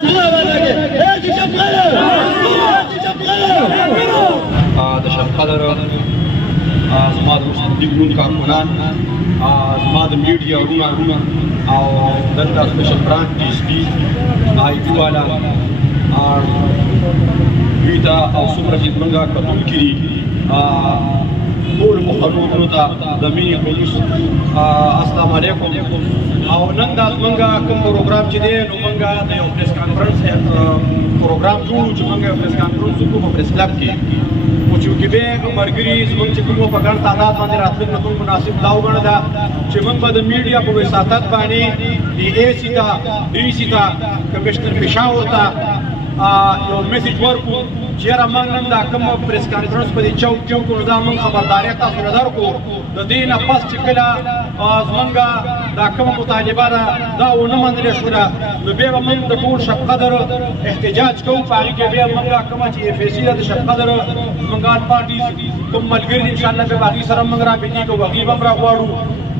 د شب قدر زما د مستقیم ګوند کارکونان زما د میډیا ورونه او دلته سپیشل برانچ ډي اس پي آی پي والا دوی ته او څومره چې زمونږ کتونکي دي ټول مخلوقونو ته د مینې خلوص السلام علیکم. او نن دا زمونږ کوم پروګرام چې دی نو مونږ د یو پریس کانفرنس پروګرام جوړو چې مونږ یو پریس کانفرنس وکړو په پریس کلب کې. خو چونکې بیا ملګري زمونږ چې کوم په ګڼ تعداد باندې راتلل نو مناسب دا وګڼله چې مونږ به د میډیا په وساطت باندې د اے سي ته ډي سي ته کمشنر پېښور ته یو میسج ورکړو چې یاره موږ نن دا کوم پریس کانفرنس په دې چوک کې وکړو دا موږ خبرداری تاسو ته درکړو د دې نه پس چې کله زمونږ دا کومه مطالبه ده دا ونه منلې شوله نو بیا به موږ د ټول شب قدر احتجاج کوو. په هغې کې بیا موږ کومه چې اف ای سي ده د شب قدر زمونږ آل پارټیز کوم ملګري دي انشاءالله بیا به هغې سره موږ رابطې کوو هغې به هم راغواړو.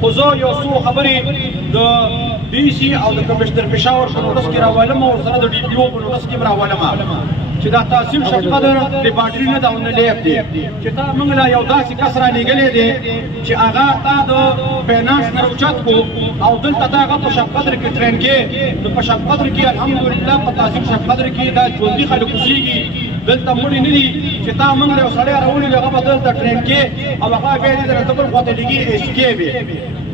خو زه یو څو خبرې د ډي سي او د کمشنر پېښور په نوټس کې راولم او ورسره د ډي پي او په نوټس کې هم راولم چې دا تحصیل شب قدر د پارټي نه ده او نه لیب دی چې تا موږ له یو داسې کس رالېږلی دی چې هغه تا د فینانس نه راوچت کړو او دلته تا هغه په شب قدر کې ټرین کې نو په شب قدر کې الحمدلله په تحصیل شب قدر کې دا ژوندي خلک اوسېږي دلته مړي نه دي چې تا موږ له یو سړی راولېږي هغه به دلته ټرین کې او هغه بیا دې درته بل خواته لېږي ایس کې وي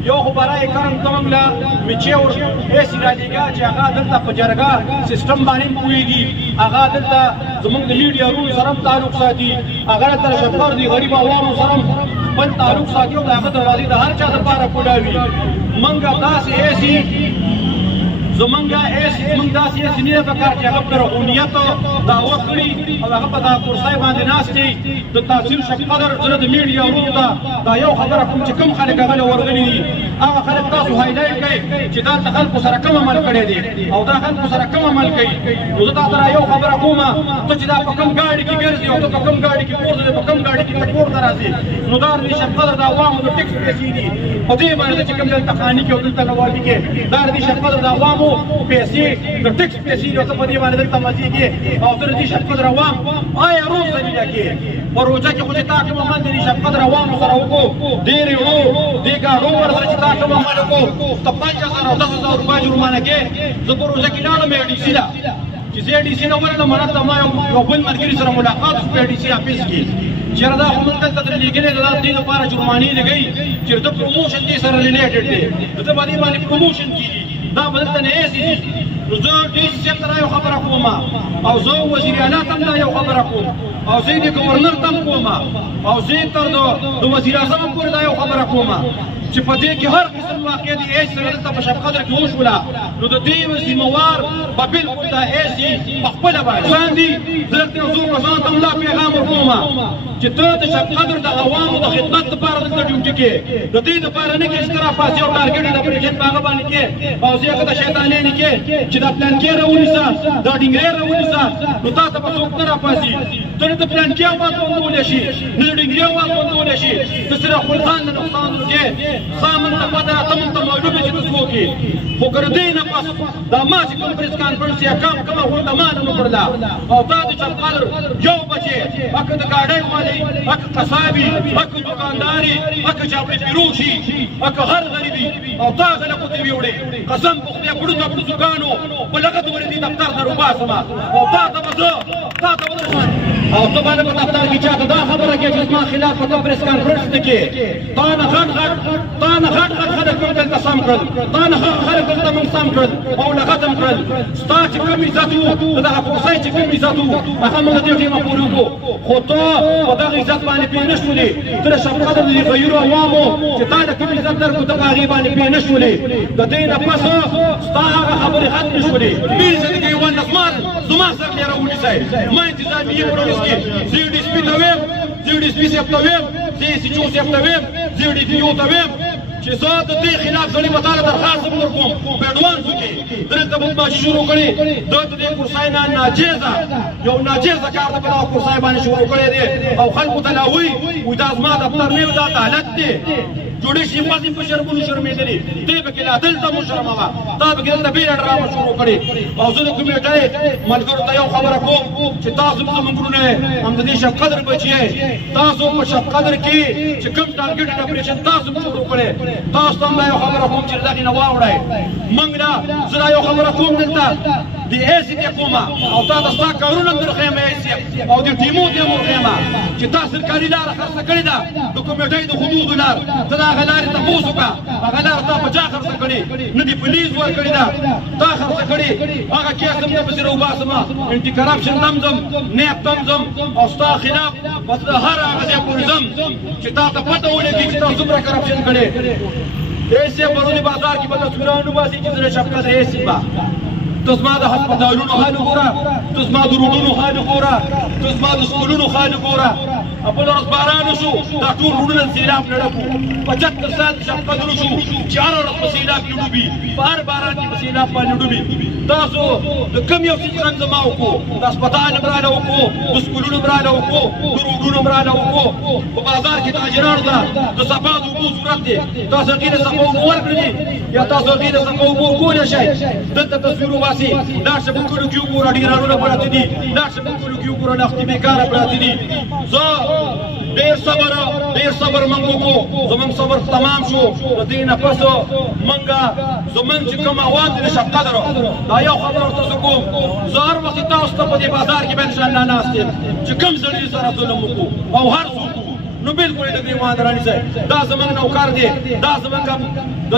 یو خو برای کرم ته موږ له میچې ور ایسي رالېږه چې هغه دلته په جرګه سیسټم باندې پوهېږي هغه دلته زمونږ د میډیا رول سره هم تعلق ساتي هغه دلته له شفقر دي غریب عوامو سره هم خپل تعلق ساتي او د هغه دروازې د هر چا دپاره کولاوي. موږ داسې ایسي زمونږ داسې ایسي نه ده پکار چې هغه په رغونیت دعوه کړي او هغه په دغه کرسۍ باندې ناست دی د تحصیل شب قدر زه د میډیا ورور ته دا یو خبره کوم چې کوم خلک هغه له ورغلي دي هغه خلک تاسو هایلایټ کړئ چې دا د خلکو سره کوم عمل کړی دی او دا خلکو سره کوم عمل کوي. نو زه تا سره یو خبره کوم ته چې دا په کوم ګاډي کې ګرځي او ته په کوم ګاډي کې پورته دی په کوم ګاډي کې ته کور ته راځي نو دا د شب قدر د عوامو د ټکس پیسې دي په دې باندې چې کوم دلته خاني کې او دلته نوابي کې دا د شب قدر د عوامو پیسې د ټکس پیسې دي او ته په دې باندې دلته مزې کې او ته د شب قدر عوام آیا روز ذلیله کې په روژه کې خو چې تا کوم عمل د شب قدر عوامو سره وکړو ډېرې وړو دې ګاډو ورسره چې تا کوم عمل وکړو ته 5000 او 10000 روپۍ جرمانه کې زه په روژه کې لاړم اې ډي سي ته چې زه اې ډي سي نه ورغلم هلته ما یو بل ملګري سره ملاقات وشو په اې ډي سي افیس کې چېرې دا خو موږ دلته درته لېږلی ده دا د دې لپاره جرمانې لګوي چې د پروموشن دې سره ریلیټډ دی د ده باندې باندې پروموشن کېږي دا به دلته نه ایسي دي. نو زه ډي سي صاحب ته دا یو خبره کوم او زه وزیر اعلی ته هم دا یو خبره کوم او زه د ګورنر ته هم کوم او زه تر د وزیر اعظم هم پورې دا یو خبره کوم چې په دې کې هر قسم واقع دي ایس سره دلته په شب قدر کې وشوله نو د دې ذمهوار به بالکل دا ایسي په خپله باندې باندې زه درته یو څو کسانو ته هم دا پیغام ورکوم چې ته د شب قدر د عوامو د خدمت لپاره دلته ډیوټي کې د دې لپاره نه کې چې راپاسې او ټارګېټ د پرېشن په هغه باندې کې او زه هغه د شیطانیانې کې چې دا پلانکې راونیسه دا ډینګرې راونیسه نو تا ته به څوک نه راپاسي ته نه د پلانکې اواز بندولی شي نه د ډینګرې اواز بندولی شي ته صرف خپل ځان د نقصان کې سامن ته پته راته مونږ ته معلومه چې ته څوک یې خو که د دې نه پس دا ما چې کوم پریس کانفرنس یا کومه غونډه ما نه وکړله او تا د شب قدر یو بچې هکه د ګاډۍ والي هکه قصابي هکه دوکانداري هکه چاپړي پیروشي هکه هر غریبي او تا هغه نه کوتې ویوړې قسم په خدای پړو ته پړو څوکانو په لغت ورې دې دفتر نه روباسم او تا ته به زه تا ته به او ته باندې په دفتر کې چاته دا خبره کوي چې زما خلاف په پریس کانفرنس نه کې تا نه غټ خلک موږ دلته سم کړل تا نه خلک دلته موږ سم کړل او لغت هم کړل ستا چې کوم عزت و د دغه کرسۍ چې کوم عزت و هغه موږ دې ټیمه پورې وکړو خو ته په دغه عزت باندې پوه نه شولې ته د شب قدر د غیرو عوامو چې تا د کوم عزت درکړو ته په هغې باندې پوه نه شولې د دې نه پس ستا هغه خبرې ختمې شولې بېل زندګۍ ونه زما سر دې راونیسئ ما انتظامیې په ورځ کې زه ډي اس پي ته ویم زه ډي اس پي صاحب ته ویم زه اې سي چو صاحب ته ویم زه ډي پي او ته ویم چې زه د دې خلاف سړي به تاله درخواست هم ورکوم په اډوانسو کې دلته بدماشي شروع کړې ده د دې کرسۍ نه ناجیزه یو ناجیزه کار ده په دغه کرسۍ باندې شروع کړی دی او خلکو ته لا وایي دا زما دفتر نه دا حالت دی جوړې شي خوځې په شرمونو شرمېدلې دی پکې لا دلته مشرمه وه تا پکې دلته بېله ډرامه شروع کړې او زه د کمیټۍ ملګرو ته یو خبره کوم چې تاسو هم زموږ وروڼه یې هم د دې شب قدر بچي یې تاسو په شب قدر کې چې کوم ټارګېټډ اپریشن تاسو هم شروع کړی تاسو ته هم دا یو خبره کوم چې د دغې نه واوړئ موږ نه زه دا یو خبره کوم دلته د ایسي ته کومه او تا د ستا کارونه هم درښیم ایسي او د ټیمو ته هم ورښیمه چې تا سرکاري لاره خرڅه کړې ده د کمیټۍ د حدودو لار ته د هغه لارې تپوس وکړه هغه لاره تا په چا خرڅه کړې نه دې په لیز ورکړې ده تا خرڅه کړې هغه کیس هم نه پسې راوباسمه انټي کرپشن ته هم ځم نیب ته هم ځم او ستا خلاف بس د هر هغه ځای پورې ځم چې تا ته پته ولګي چې تا څومره کرپشن کړې ایسي بروني بازار کې به تصویرونه وباسي چې زه د شفقت ایسي به ته زما د هسپتالونو حال وګوره ته زما د روډونو حال وګوره ته زما د سکولونو حال وګوره بله ورځ باران وشو دا ټول روډونه د سیلاب نه ډک وو 75 ساعت شفقتونه شو چې هره ورځ په سیلاب کې ډوبي په هر باران کې په سیلاب باندې ډوبي تاسو د کوم یو څیز رنځ زما وکړو د هسپتال هم راله وکړو د سکولونو هم راله وکړو د روډونو هم راله وکړو په بازار کې تاجرانو ته د صفا د اوبو ضرورت دی تاسو هغې ته صفا اوبه ورکړلې یا تاسو هغې ته صفا اوبه ورکولی شئ دلته تصویر وباسي لاړ شه په کلو کې وګوره ډیرانونه پراته دي لاړ شه په کلو کې وګوره لښتې بېکاره پراته دي زه ډېر صبر موږ وکړو زموږ صبر تمام شو د دې نه پس موږ زموږ چې کوم عوام دي د شب قدر دا یو خبره ورته زه کوم زه هر وخت تاسو ته په دې بازار کې به انشاءالله ناست یم چې کوم سړي سره ظلم وکړو او هر څوک نو بالکل د دې مهاندراني صاحب دا زموږ نوکر دی دا زموږ د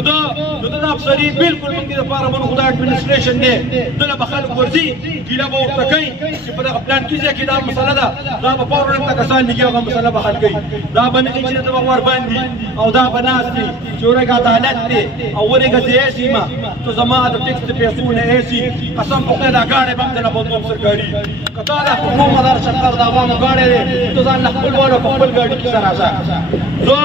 ده افسري بالکل موږ دې لپاره موږ خدای اډمنسټریشن دی دله به خلک ورځي ګیله به ورته کوي چې په دغه پلان کې ځای کې دا مسله ده دا به فورا ته کسان لګي هغه مسله به حل کوي دا به نه کوي چې ته به ورباندي او دا به ناست دي چې ورګه عدالت دی او ورګه زه ایسي ما ته زما د ټیکس د پیسو نه ایسي قسم په خدای دا ګاډی به هم ته نه بدلوم سرکاري که تا دا حکومت دار شکر د عوامو ګاډی دی ته ځان له خپل والو په خپل ګاډي کې راځه زه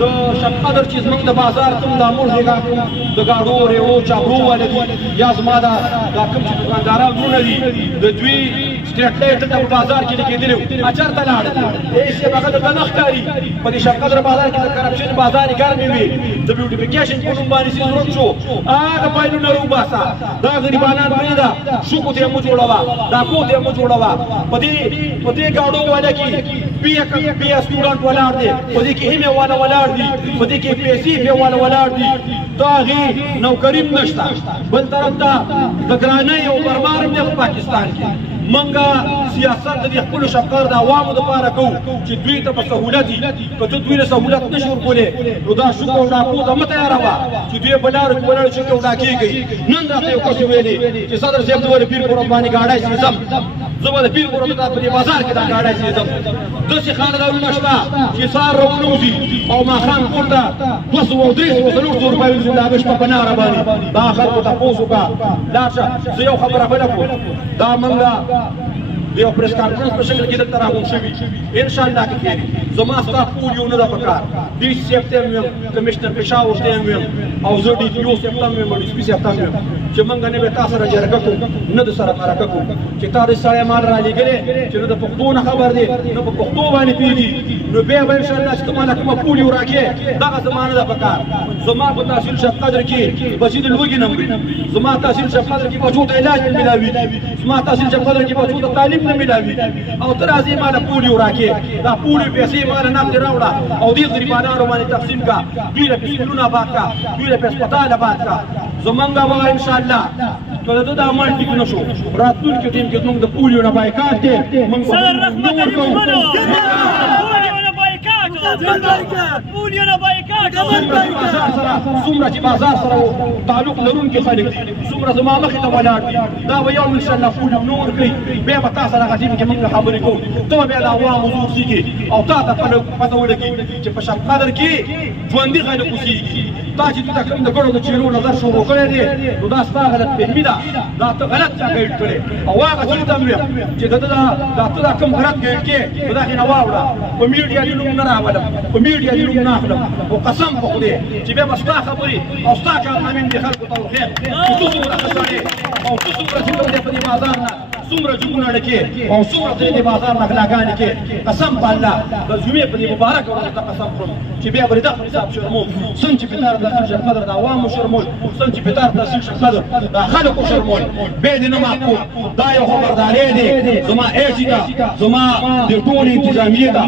د شب قدر چې زموږ د بازار کوم دا موږ د ګاډو ریو چابرو والا دي یا زما دا کوم چې دکانداران وروڼه دي د دوی سټریټ لایټ ته په بازار کې لګېدلي وو چېرته لاړل هېڅ یې هغه درته نه ښکاري په دې شب قدر بازار کې د کرپشن بازار ګرمې وي د بیوټیفیکیشن په نوم باندې سیز ورک شو هغه فایلونه راوباسه دا غریبانان پرېږده شوکو ته یې مه جوړوه ډاکو ته یې مه جوړوه په دې ګاډو والا کې بیا سټوډنټ ولاړ دی په دې کې ایمې والا ولاړ دي په دې کې پیسې بیا والا ولاړ دي د هغې نوکري هم نشته بل طرف ته د ګرانۍ او برمار هم دی په پاکستان کې منګه سیاست د خپلو شفقار د عوامو دپاره کوو چې دوی ته به سهولت وي که ته دوی له سهولت نشي ورکولی نو دا شوک او ډاکو ته مه تیاروه چې دوی په لارو کې ولاړ شوک او ډاکې کوي نن راته یو کس ویلې چې صدر صاحب ته ولې پیر پورت باندې ګاډی سیزم زه به د پیر پورت ته په دې بازار کې دا ګاډی سیزم داسې خاندانونه شته چې سهار راونوځي او ماښام کور ته 200 او 300 او 400 روپۍ وځي د هغه شپه په ناره باندې دا خلکو تپوس وکړه لاړ شه زه یو خبره بله کړم دا منګه د یو پریس کانفرنس په شکل کې دلته راغونډ شوي انشاءالله که کېږي زما ستا ټول یو نه ده په کار ډي سي صاحب ته هم ویم کمشنر پېښور ته هم ویم او زه ډي پي او صاحب ته هم ویم ډي سي پي صاحب ته هم ویم چې موږ نه به تا سره جرګه کوو نه د سره مرکه کوو چې تا دې سړی مال رالېږلی چې نه د پښتو نه خبر دی نه په پښتو باندې پوهېږي نو بیا به انشاءالله چې ته ماله کومه پول یو راکې دغه زما نه ده په کار زما په تحصیل شب قدر کې بچي د لوږې نه مري زما تحصیل شب قدر کې بچو ته علاج نه ملاوېږي زما تحصیل شب قدر کې بچو ته تعلیم نه ملاوېږي او ته راځې ماله پول یو راکې دا پولې پیسې ماله نقدې راوړه او دې غریبانانو باندې تقسیم کړه دوی له سکولونه آباد کړه دوی له هسپتال آباد کړه زمونږ به انشاءالله که د ده دا عمل ټیک نه شو راتلونکي ټیم کې زمونږ د پولیو نه بایکاټ دی موږ به څومره چې بازار سره تعلق لرونکي خلک دي څومره زما مخې ته ولاړ دي دا به یو انشاءالله پولیو نه ورکوي بیا به تا سره هغه ټیم کې موږ خبرې کوو ته به بیا د عوامو زور سیږي او تا ته پته ولګي چې په شب قدر کې ژوندي خلک اوسېږي تا چې دوی ته کوم د ګڼو د چیرو نظر شروع کړی دی نو دا ستا غلط فهمي ده دا ته غلط چا ګایډ کړی او هغه څه ته هم ویم چې د ده دا ته دا کوم غلط ګایډ کې نو دا هغې نه واوړه په میډیا دې نوم نه راولم په میډیا دې نوم نه اخلم خو قسم په خدای چې بیا به ستا خبرې او ستا کارنامې دې خلکو ته وښیم چې ته څومره ښه سړی او ته څومره چې کوم دی په دې بازار نه څومره جګونه ډکې او څومره ترې د بازار نه غلاګانې کې قسم په الله د جمعې په دې مبارکه ورځ ته قسم خورم چې بیا به د دغه حساب شرموم څنګه چې پتار د سیل قدر د عوامو شرمول څنګه چې پتار د سیل قدر د خلکو شرمول بیا دې نه معقول دا یو خبرداری دی زما ایسي ته زما د ټولې انتظامیې ته